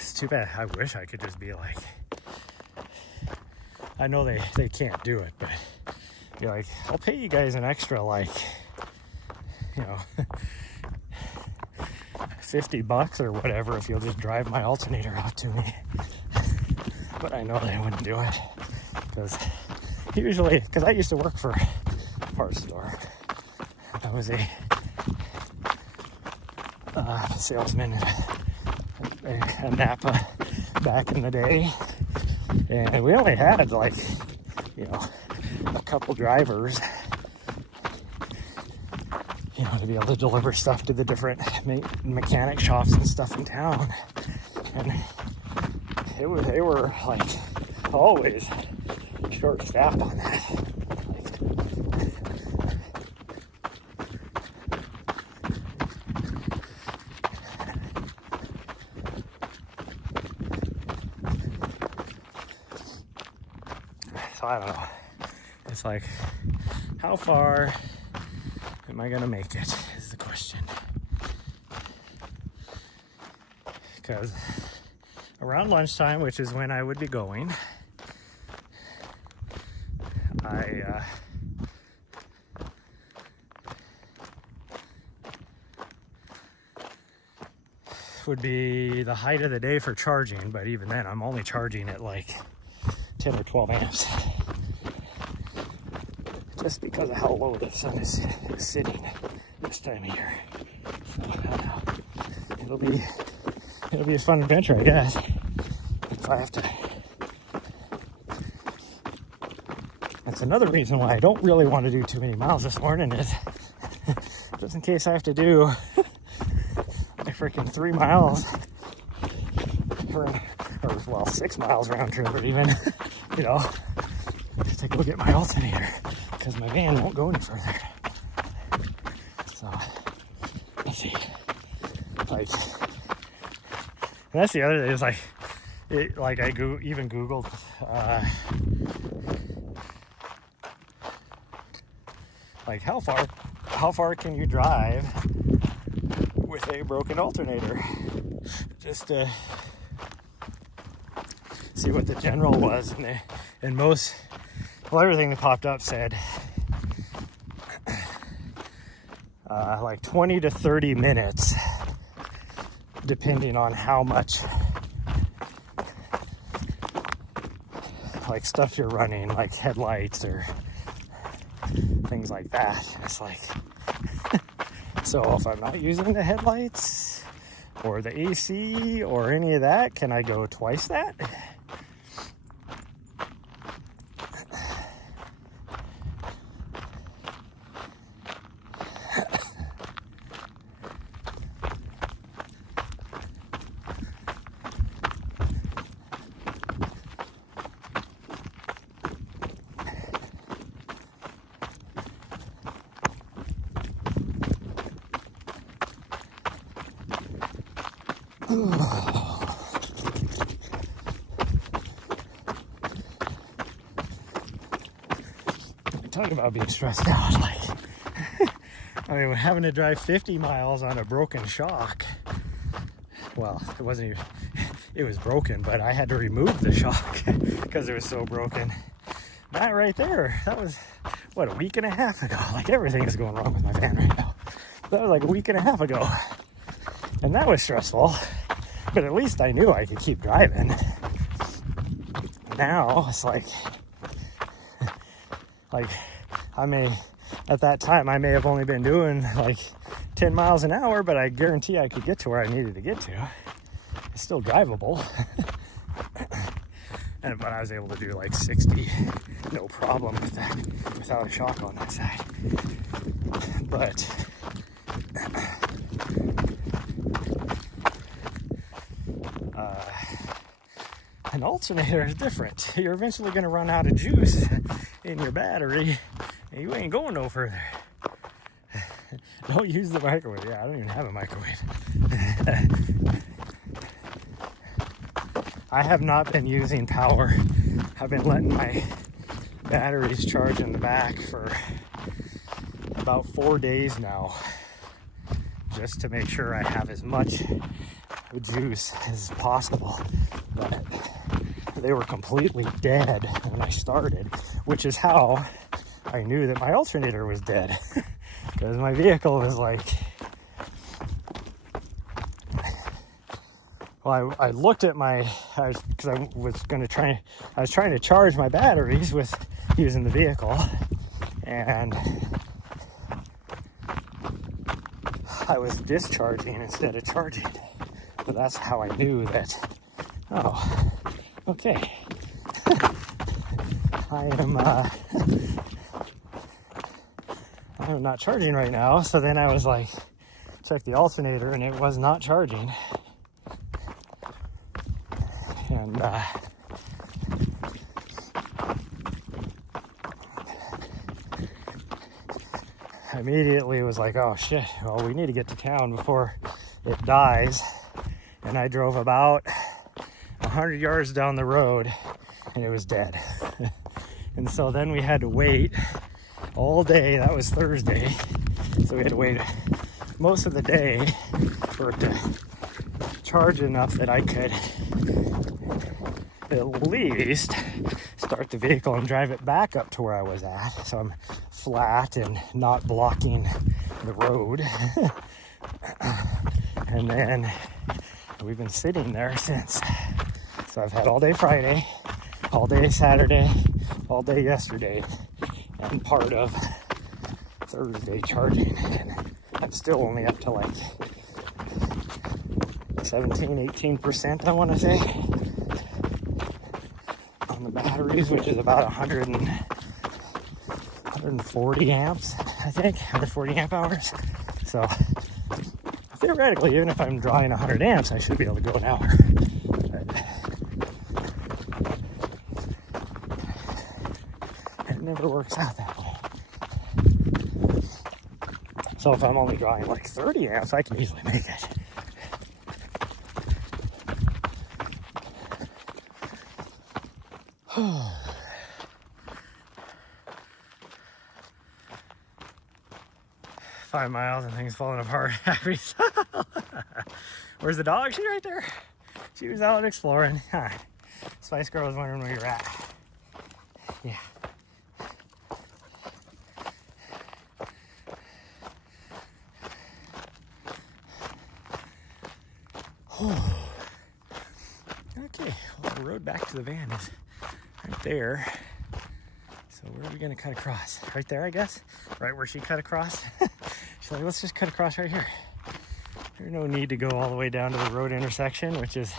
it's too bad. I wish I could just be like, I know they can't do it, but be like, I'll pay you guys an extra, like, you know, $50 or whatever if you'll just drive my alternator out to me. But I know they wouldn't do it, because usually, because I used to work for a parts store. I was a salesman at Napa back in the day, and we only had, like, you know, a couple drivers, you know, to be able to deliver stuff to the different mechanic shops and stuff in town. And they were like always short-staffed on that. So I don't know. It's like, how far am I gonna make it is the question. Because around lunchtime, which is when I would be going, I would be the height of the day for charging, but even then I'm only charging at like 10 or 12 amps, just because of how low the sun is sitting this time of year. So I don't know. It'll be a fun adventure, I guess, if I have to. That's another reason why I don't really want to do too many miles this morning, is just in case I have to do like freaking 3 miles or well, 6 miles round trip, or even, you know, to go get my alternator, because my van won't go any further. So let's see. Like, and that's the other thing, is like I even Googled like how far can you drive with a broken alternator, just to see what the general was, and most, well, everything that popped up said like 20 to 30 minutes, depending on how much like stuff you're running, like headlights or things like that. It's like, so if I'm not using the headlights or the AC or any of that, can I go twice that? Talking about being stressed out, like, I mean, having to drive 50 miles on a broken shock. Well, it wasn't even, it was broken, but I had to remove the shock because it was so broken. That right there, that was, what, a week and a half ago. Like, everything is going wrong with my van right now. That was like a week and a half ago. And that was stressful, but at least I knew I could keep driving. Now, it's like At that time, I may have only been doing like 10 miles an hour, but I guarantee I could get to where I needed to get to. It's still drivable. But I was able to do like 60, no problem with that, without a shock on that side. But an alternator is different. You're eventually going to run out of juice in your battery, and you ain't going no further. Don't use the microwave. Yeah, I don't even have a microwave. I have not been using power. I've been letting my batteries charge in the back for about 4 days now, just to make sure I have as much juice as possible. But they were completely dead when I started, which is how I knew that my alternator was dead. Because my vehicle was like, well, I looked at because I was trying to charge my batteries with using the vehicle, and I was discharging instead of charging. So that's how I knew that, oh, okay, I'm not charging right now. So then I was like, check the alternator, and it was not charging. And immediately was like, oh shit, well, we need to get to town before it dies. And I drove about 100 yards down the road, and it was dead. And so then we had to wait all day. That was Thursday, so we had to wait most of the day for it to charge enough that I could at least start the vehicle and drive it back up to where I was at, so I'm flat and not blocking the road. And then we've been sitting there since. So I've had all day Friday, all day Saturday, all day yesterday, and part of Thursday charging, and I'm still only up to like 17-18%, I want to say, on the batteries, which is about 140 amps, I think, 140 amp hours. So theoretically, even if I'm drawing 100 amps, I should be able to go an hour. But it never works out that way. So if I'm only drawing like 30 amps, I can easily make it. 5 miles and things falling apart. Where's the dog? She's right there. She was out exploring. Huh. Spice Girl was wondering where you're at. Yeah. Okay, well, the road back to the van is right there. So where are we gonna cut across? Right there, I guess? Right where she cut across? She's like, let's just cut across right here. There's no need to go all the way down to the road intersection, which is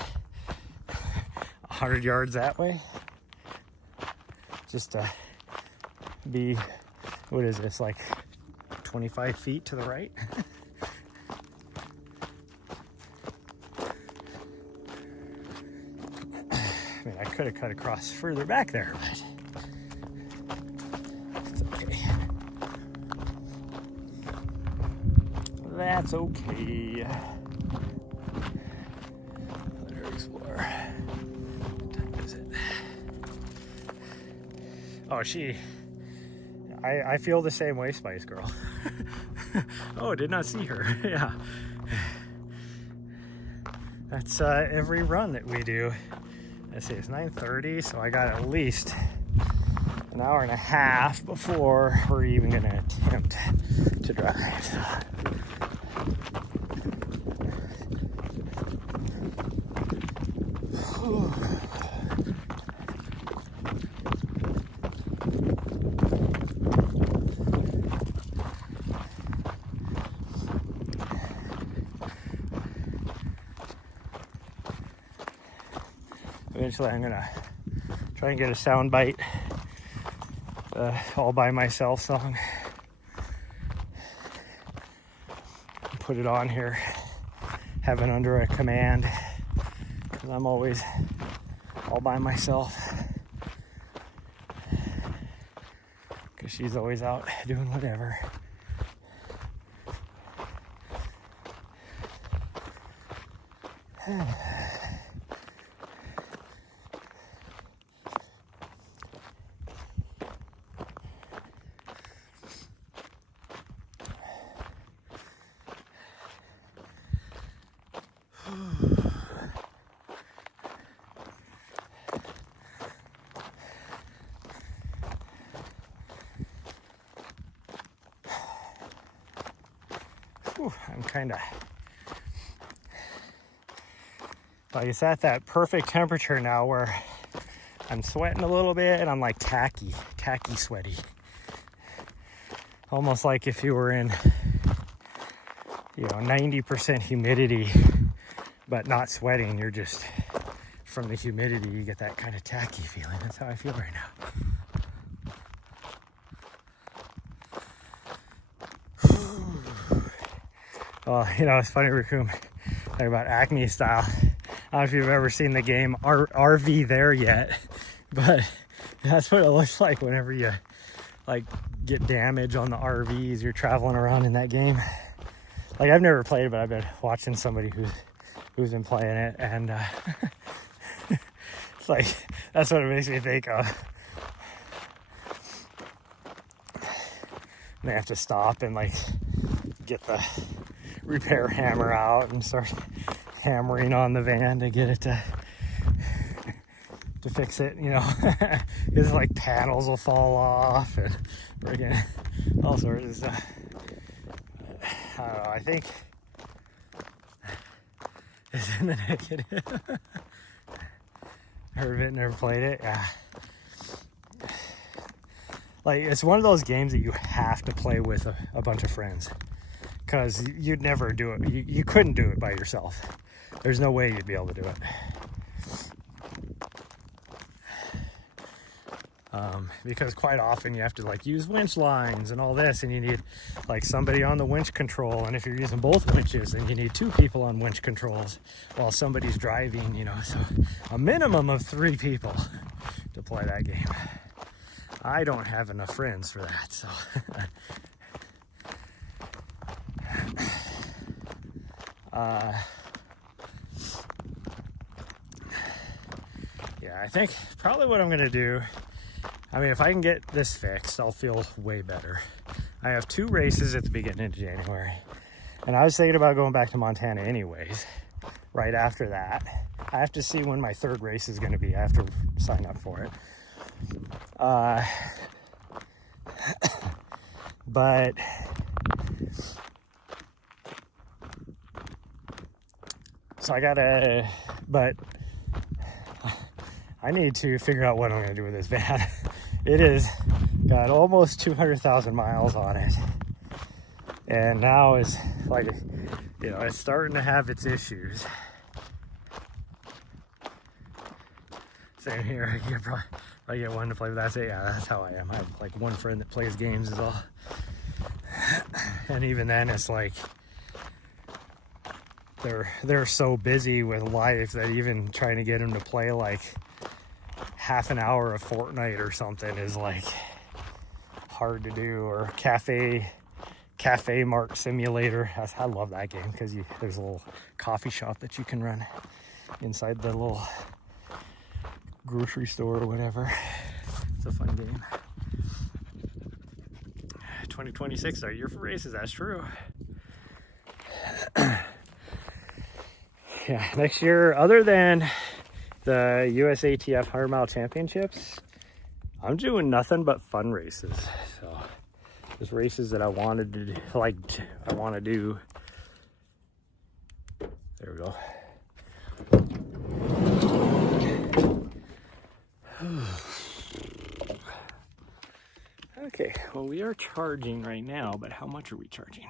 100 yards that way. Just to be, what is this, like 25 feet to the right? I mean, I could have cut across further back there, but it's okay. That's okay. Let her explore. What time is it? Oh, I feel the same way, Spice Girl. Oh, did not see her. Yeah. That's every run that we do. Let's see, it's 9:30, so I got at least an hour and a half before we're even going to attempt to drive. eventually I'm gonna try and get a sound bite, all by myself song. Put it on here, have it under a command, because I'm always all by myself. Because she's always out doing whatever. I'm kind of like, it's at that perfect temperature now where I'm sweating a little bit and I'm like tacky sweaty. Almost like if you were in, 90% humidity, but not sweating. You're just, from the humidity, you get that kind of tacky feeling. That's how I feel right now. Well, it's funny, Raccoon, talking about Acme style. I don't know if you've ever seen the game RV There Yet, but that's what it looks like whenever you like get damage on the RVs you're traveling around in that game. Like, I've never played it, but I've been watching somebody who's been playing it, and it's like, that's what it makes me think of. And they have to stop and like get the repair hammer out and start hammering on the van to get it to fix it, because like panels will fall off and freaking all sorts of stuff. I don't know, I think it's in the negative. Heard of it, never played it. Yeah, like, it's one of those games that you have to play with a bunch of friends, because you'd never do it. You couldn't do it by yourself. There's no way you'd be able to do it. Because quite often you have to like use winch lines and all this, and you need like somebody on the winch control, and if you're using both winches, then you need 2 people on winch controls while somebody's driving, so a minimum of 3 people to play that game. I don't have enough friends for that, so yeah, I think probably what I'm gonna do, if I can get this fixed, I'll feel way better. I have 2 races at the beginning of January, and I was thinking about going back to Montana anyways, right after that. I have to see when my 3rd race is gonna be. I have to sign up for it. But so I need to figure out what I'm gonna do with this van. It is got almost 200,000 miles on it, and now is like, it's starting to have its issues. Same here. I get one to play with. That's it. Yeah, that's how I am. I have like one friend that plays games is all, and even then, it's like they're so busy with life that even trying to get them to play like half an hour of Fortnite or something is like hard to do. Or Cafe Mart Simulator. I love that game because there's a little coffee shop that you can run inside the little grocery store or whatever. It's a fun game. 2026 is our year for races. That's true. Yeah, next year, other than the USATF 100 Mile Championships, I'm doing nothing but fun races. So just races that I wanted to do, I want to do. There we go. Okay, well, we are charging right now, but how much are we charging?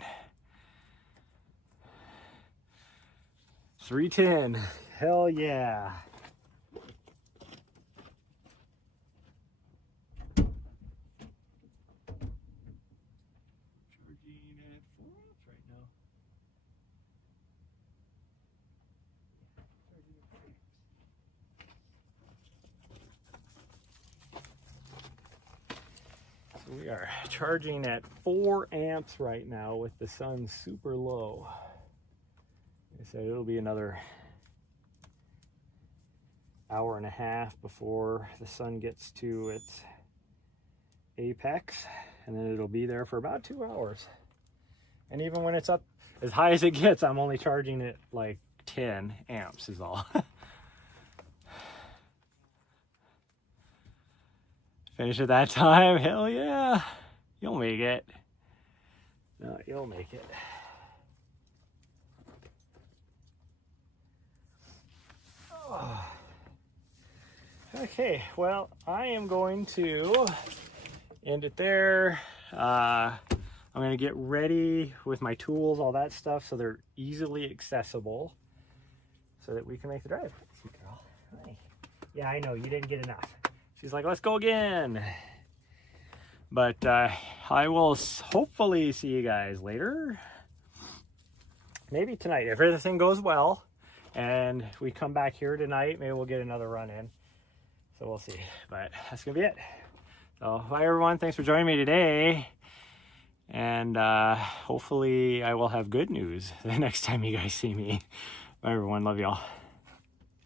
310. Hell yeah. We are charging at 4 amps right now with the sun super low. I said it'll be another hour and a half before the sun gets to its apex, and then it'll be there for about 2 hours. And even when it's up as high as it gets, I'm only charging it like 10 amps is all. Finish at that time? Hell yeah. You'll make it. No, you'll make it. Oh. Okay, well, I am going to end it there. I'm going to get ready with my tools, all that stuff, so they're easily accessible so that we can make the drive. Sweet girl. Hi. Yeah, I know, you didn't get enough. She's like, let's go again. But I will hopefully see you guys later. Maybe tonight, if everything goes well and we come back here tonight, maybe we'll get another run in. So we'll see, but that's gonna be it. So bye everyone, thanks for joining me today. And hopefully I will have good news the next time you guys see me. Bye everyone, love y'all.